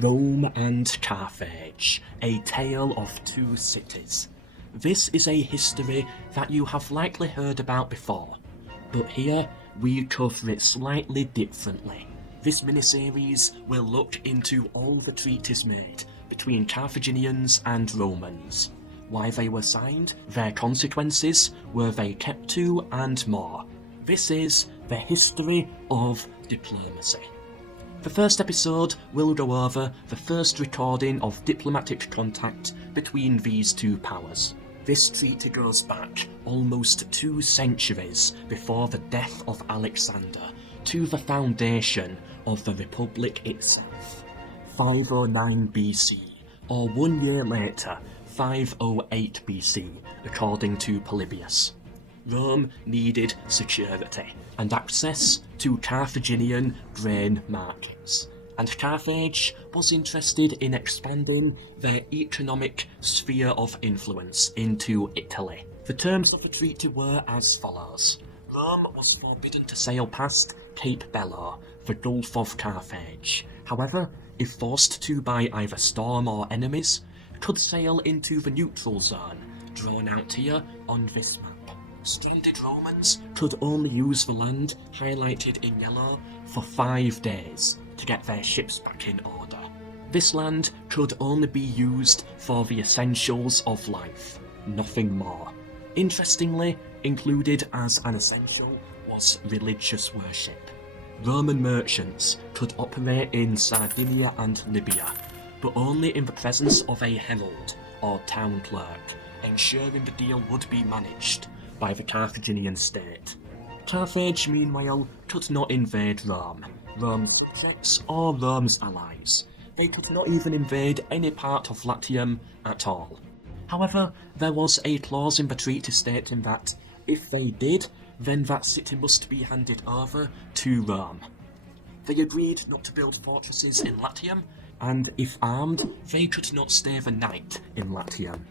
Rome and Carthage, a tale of two cities. This is a history that you have likely heard about before, but here we cover it slightly differently. This miniseries will look into all the treaties made between Carthaginians and Romans, why they were signed, their consequences, were they kept to, and more. This is the history of diplomacy. The first episode will go over the first recording of diplomatic contact between these two powers. This treaty goes back almost 2 centuries before the death of Alexander to the foundation of the Republic itself. 509 BC, or 1 year later, 508 BC, according to Polybius. Rome needed security and access to Carthaginian grain markets, and Carthage was interested in expanding their economic sphere of influence into Italy. The terms of the treaty were as follows. Rome was forbidden to sail past Cape Bello, the Gulf of Carthage. However, if forced to by either storm or enemies, could sail into the neutral zone, drawn out here on this map. Stranded Romans could only use the land, highlighted in yellow, for 5 days to get their ships back in order. This land could only be used for the essentials of life, nothing more. Interestingly, included as an essential was religious worship. Roman merchants could operate in Sardinia and Libya, but only in the presence of a herald or town clerk, ensuring the deal would be managed by the Carthaginian state. Carthage, meanwhile, could not invade Rome, Rome's subjects or Rome's allies. They could not even invade any part of Latium at all. However, there was a clause in the treaty stating that, if they did, then that city must be handed over to Rome. They agreed not to build fortresses in Latium, and if armed, they could not stay the night in Latium.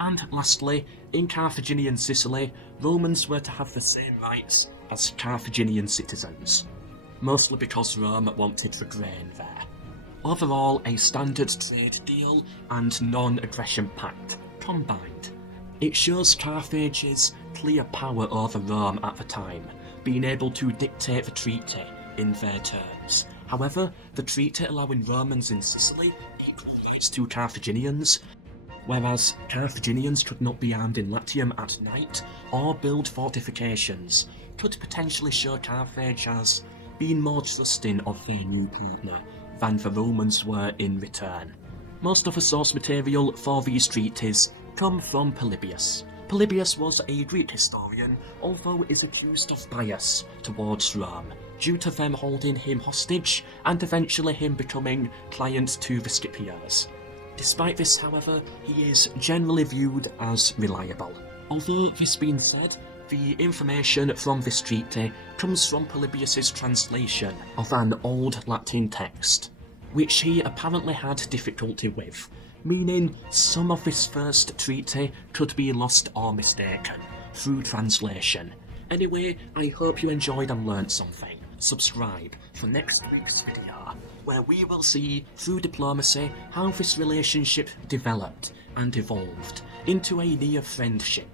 And lastly, in Carthaginian Sicily, Romans were to have the same rights as Carthaginian citizens, mostly because Rome wanted the grain there. Overall, a standard trade deal and non-aggression pact combined. It shows Carthage's clear power over Rome at the time, being able to dictate the treaty in their terms. However, the treaty allowing Romans in Sicily equal rights to Carthaginians, whereas Carthaginians could not be armed in Latium at night or build fortifications, could potentially show Carthage as being more trusting of their new partner than the Romans were in return. Most of the source material for these treaties come from Polybius. Polybius was a Greek historian, although is accused of bias towards Rome, due to them holding him hostage and eventually him becoming client to the Scipios. Despite this, however, he is generally viewed as reliable. Although this being said, the information from this treaty comes from Polybius's translation of an old Latin text, which he apparently had difficulty with, meaning some of this first treaty could be lost or mistaken through translation. Anyway, I hope you enjoyed and learnt something. Subscribe for next week's video, where we will see, through diplomacy, how this relationship developed and evolved into a near friendship,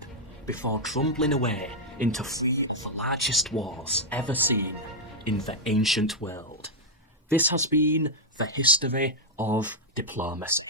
before crumbling away into the largest wars ever seen in the ancient world. This has been the history of diplomacy.